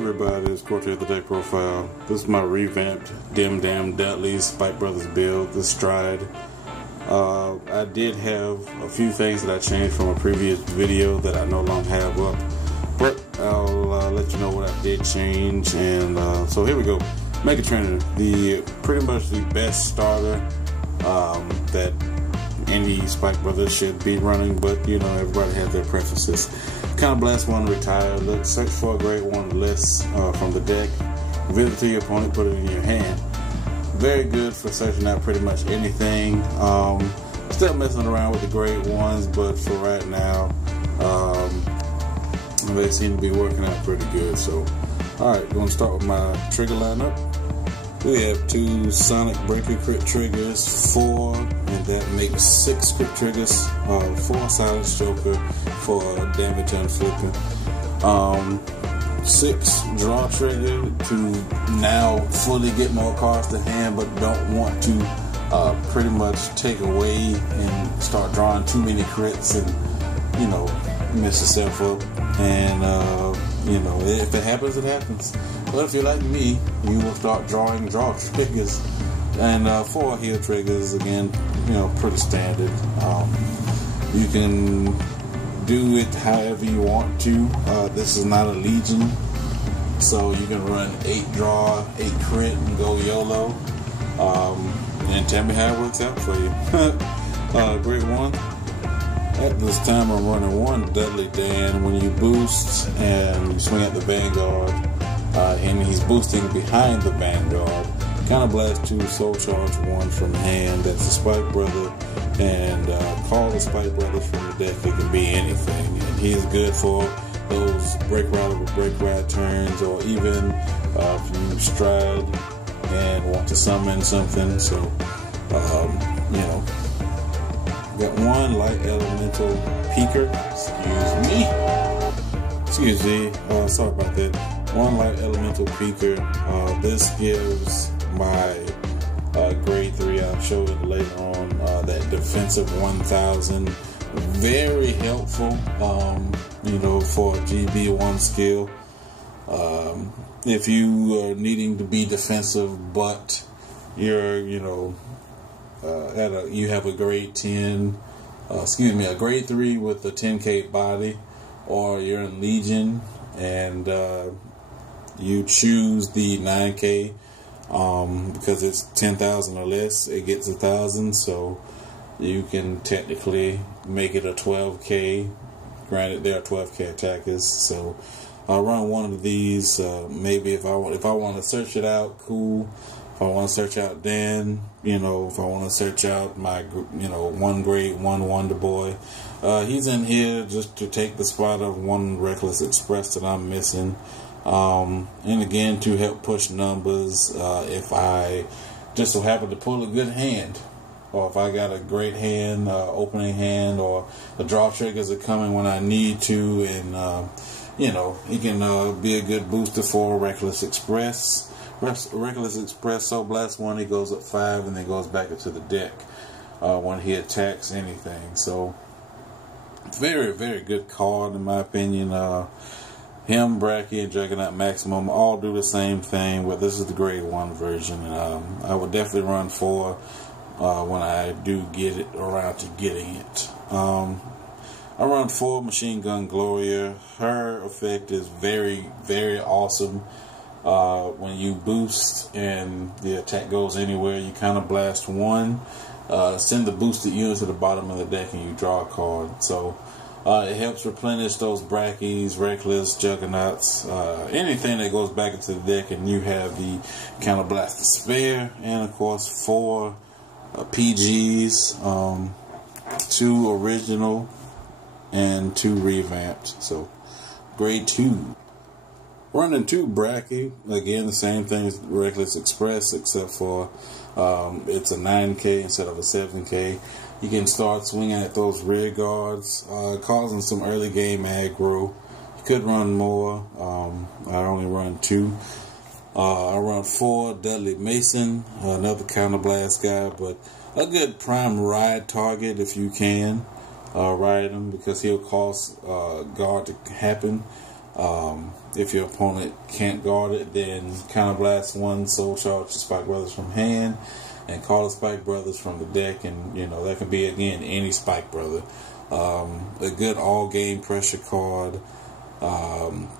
everybody, it's Quarter of the Day Profile. This is my revamped Dim Dam Dudley Spike Brothers build, the Stride. I did have a few things that I changed from a previous video that I no longer have up, but I'll let you know what I did change. And so here we go. Mega Trainer, pretty much the best starter that any Spike Brothers should be running, but you know, everybody has their preferences. Counterblast one, retire. Look, search for a great one list from the deck. Reveal it to your opponent, put it in your hand. Very good for searching out pretty much anything. Still messing around with the great ones, but for right now, they seem to be working out pretty good. So, alright, going to start with my trigger lineup. We have 2 Sonic Breaker crit triggers, 4, and that makes 6 crit triggers, 4 Silence Joker for damage and flipping, 6 Draw Trigger to now fully get more cards to hand, but don't want to pretty much take away and start drawing too many crits and, you know, mess yourself up. And, you know, if it happens, it happens. But if you're like me, you will start drawing draw triggers. And 4 heal triggers, again, you know, pretty standard. You can do it however you want to. This is not a Legion, so you can run 8 draw, 8 crit, and go YOLO. And tell me how it works out for you. Great one. At this time, I'm running 1 Dudley Dan. When you boost and you swing at the Vanguard, and he's boosting behind the Vanguard, Counterblast 2, Soul Charge 1 from hand. That's the Spike Brother. And call the Spike Brother from the deck. It can be anything. And he is good for those break ride over break ride turns, or even if you stride and want to summon something. So, you know. Got 1 Light Elemental Peaker. Excuse me. Sorry about that. 1 Light Elemental Peaker. This gives my grade 3. I'll show it later on. That defensive 1000. Very helpful. You know, for GB1 skill. If you are needing to be defensive, but you're, you know, you have a grade 10, a grade 3 with a 10k body, or you're in Legion and you choose the 9k because it's 10,000 or less, it gets 1,000, so you can technically make it a 12k. Granted, there are 12k attackers, so I'll run one of these. Maybe if I want to search it out, cool. If I want to search out Dan, you know, if I want to search out my, you know, 1 grade 1 Wonder Boy, he's in here just to take the spot of 1 Reckless Express that I'm missing. And again, to help push numbers, if I just so happen to pull a good hand, or if I got a great hand, opening hand, or the draw triggers are coming when I need to, and, you know, he can be a good booster for Reckless Express. Reckless Express, so blast 1, he goes up 5 and then goes back into the deck when he attacks anything. So very, very good card in my opinion. Him, Bracky, and Juggernaut Maximum all do the same thing, but this is the grade 1 version. And I would definitely run 4 when I do get it around to getting it. I run 4 Machine Gun Gloria. Her effect is very, very awesome. When you boost and the attack goes anywhere, you Counterblast 1, send the boosted unit to the bottom of the deck, and you draw a card. So it helps replenish those Brackies, Reckless, Juggernauts, anything that goes back into the deck, and you have the Counterblast to spare. And of course 4 PGs, 2 original, and 2 revamped. So grade 2. Running 2 Bracky, again the same thing as Reckless Express, except for it's a 9k instead of a 7k. You can start swinging at those rear guards, causing some early game aggro. You could run more. I only run 2. I run 4 Dudley Mason, another Counterblast guy, but a good prime ride target if you can ride him, because he'll cause guard to happen. If your opponent can't guard it, then counterblast 1, soul charge the Spike Brothers from hand, and call the Spike Brothers from the deck, and that can be again any Spike Brother. A good all game pressure card.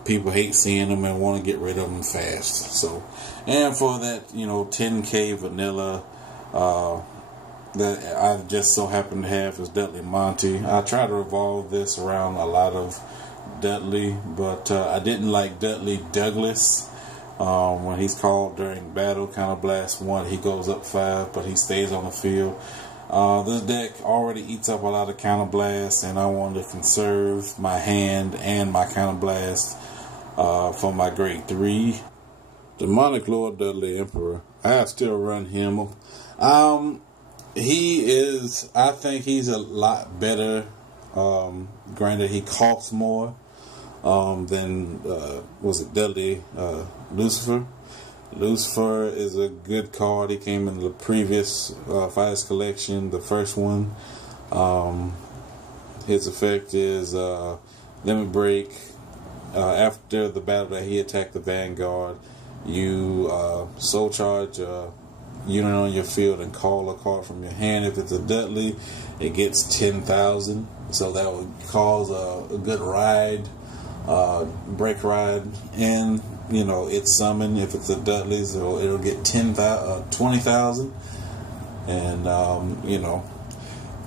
People hate seeing them and want to get rid of them fast. So, and for that 10K vanilla that I just so happen to have is Dudley Monty. I try to revolve this around a lot of Dudley, but I didn't like Dudley Douglas. When he's called during battle, counterblast 1, he goes up 5, but he stays on the field. This deck already eats up a lot of counterblasts, and I wanted to conserve my hand and my counterblast for my grade 3. Demonic Lord Dudley Emperor. I still run him. I think he's a lot better. Granted, he costs more than Dudley Lucifer. Lucifer is a good card. He came in the previous Fighters Collection, the first one. His effect is limit break. After the battle that he attacked the Vanguard, you soul charge a unit on your field and call a card from your hand. If it's a Dudley, it gets 10,000. So that would cause a good ride, break ride, and it's summoned. If it's a Dudley, so it'll get 20,000, and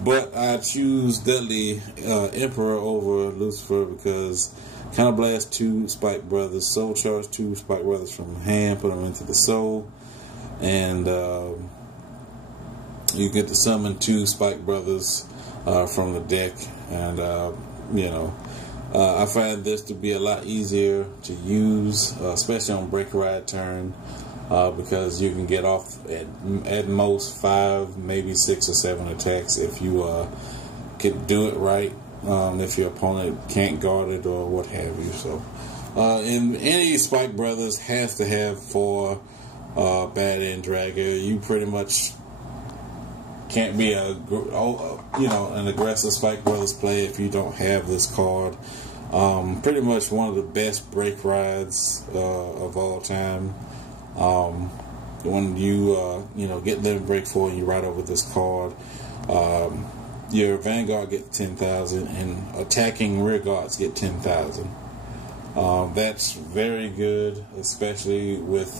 but I choose Dudley Emperor over Lucifer because counterblast 2 Spike Brothers, soul charge 2 Spike Brothers from hand, put them into the soul, and you get to summon 2 Spike Brothers from the deck, and I find this to be a lot easier to use, especially on break ride turn, because you can get off at most 5, maybe 6 or 7 attacks if you can do it right. If your opponent can't guard it or what have you. So, and any Spike Brothers has to have 4 Bad End Dragger. You pretty much can't be an aggressive Spike Brothers play if you don't have this card. Pretty much one of the best break rides of all time. When you get limit break 4 and you ride over this card, your Vanguard gets 10,000 and attacking rear guards get 10,000. That's very good, especially with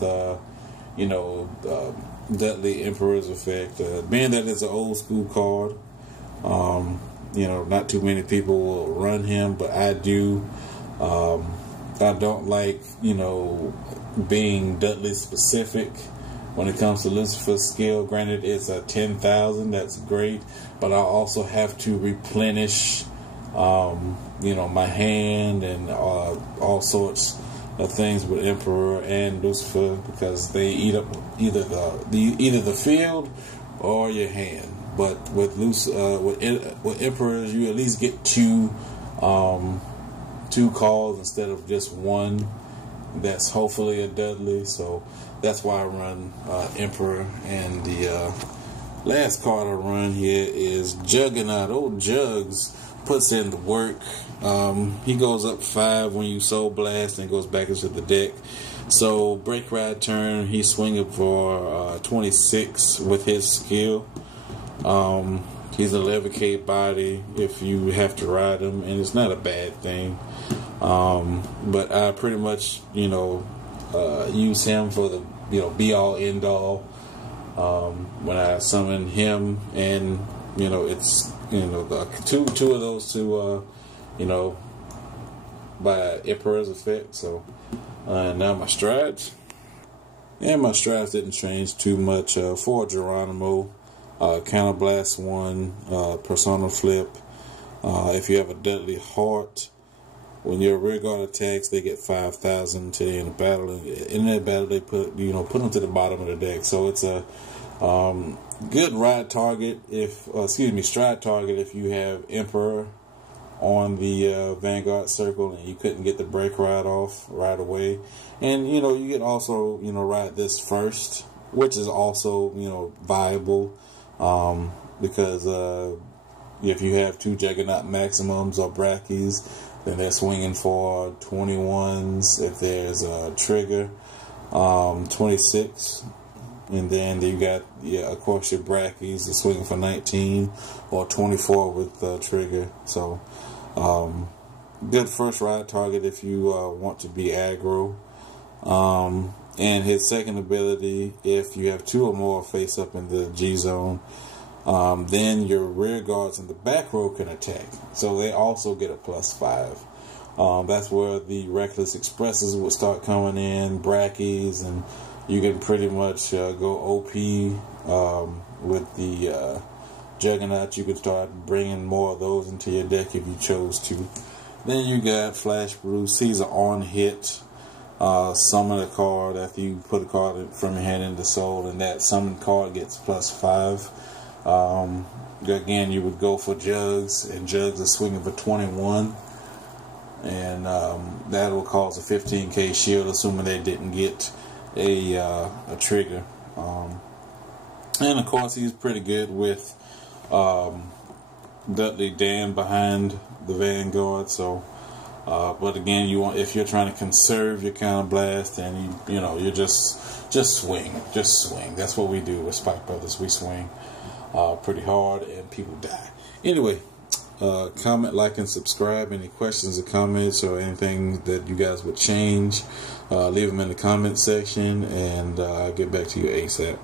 Dudley Emperor's effect. Being that it's an old school card, not too many people will run him, but I do. I don't like, being Dudley specific when it comes to Lucifer's skill. Granted, it's a 10,000, that's great, but I also have to replenish, my hand and all sorts of things with Emperor and Lucifer because they eat up either the field or your hand. But with with Emperors, you at least get 2 calls instead of just 1. That's hopefully a Dudley. So that's why I run Emperor. And the last card I run here is Juggernaut. Old Jugs puts in the work. He goes up 5 when you soul blast and goes back into the deck. So break ride turn, he's swinging for 26 with his skill. He's a levitate body if you have to ride him, and it's not a bad thing. But I pretty much use him for the be all end all. When I summon him, and it's the two of those two by Emperor's effect. So now my strides. And my strides didn't change too much. For Geronimo, counterblast 1, persona flip. If you have a Dudley Heart, when your rear guard attacks, they get 5,000 to the end of battle. And in that battle, they put them to the bottom of the deck. So it's a good ride target stride target if you have Emperor on the Vanguard circle and you couldn't get the break ride off right away. And you can also ride this first, which is also viable, because if you have 2 Juggernaut Maximums or Brackies, Then they're swinging for 21s if there's a trigger, 26. And then you got, of course, your brackies are swinging for 19 or 24 with the trigger. So, good first ride target if you want to be aggro. And his second ability, if you have 2 or more face up in the G zone, then your rear guards in the back row can attack. So they also get a +5. That's where the Reckless Expresses would start coming in, brackies, and you can pretty much go OP with the Juggernaut. You could start bringing more of those into your deck if you chose to. Then you got Flash Bruce. He's an on-hit summon a card after you put a card from your hand into soul, and that summon card gets +5. Again, you would go for Jugs, and Jugs are swinging for 21. And that will cause a 15k shield, assuming they didn't get a trigger. And of course, he's pretty good with Dudley Dan behind the Vanguard. So, but again, if you're trying to conserve your counter blast, and you just swing. That's what we do with Spike Brothers. We swing pretty hard, and people die. Anyway. Comment, like, and subscribe. Any questions or comments or anything that you guys would change, leave them in the comment section, and I'll get back to you ASAP.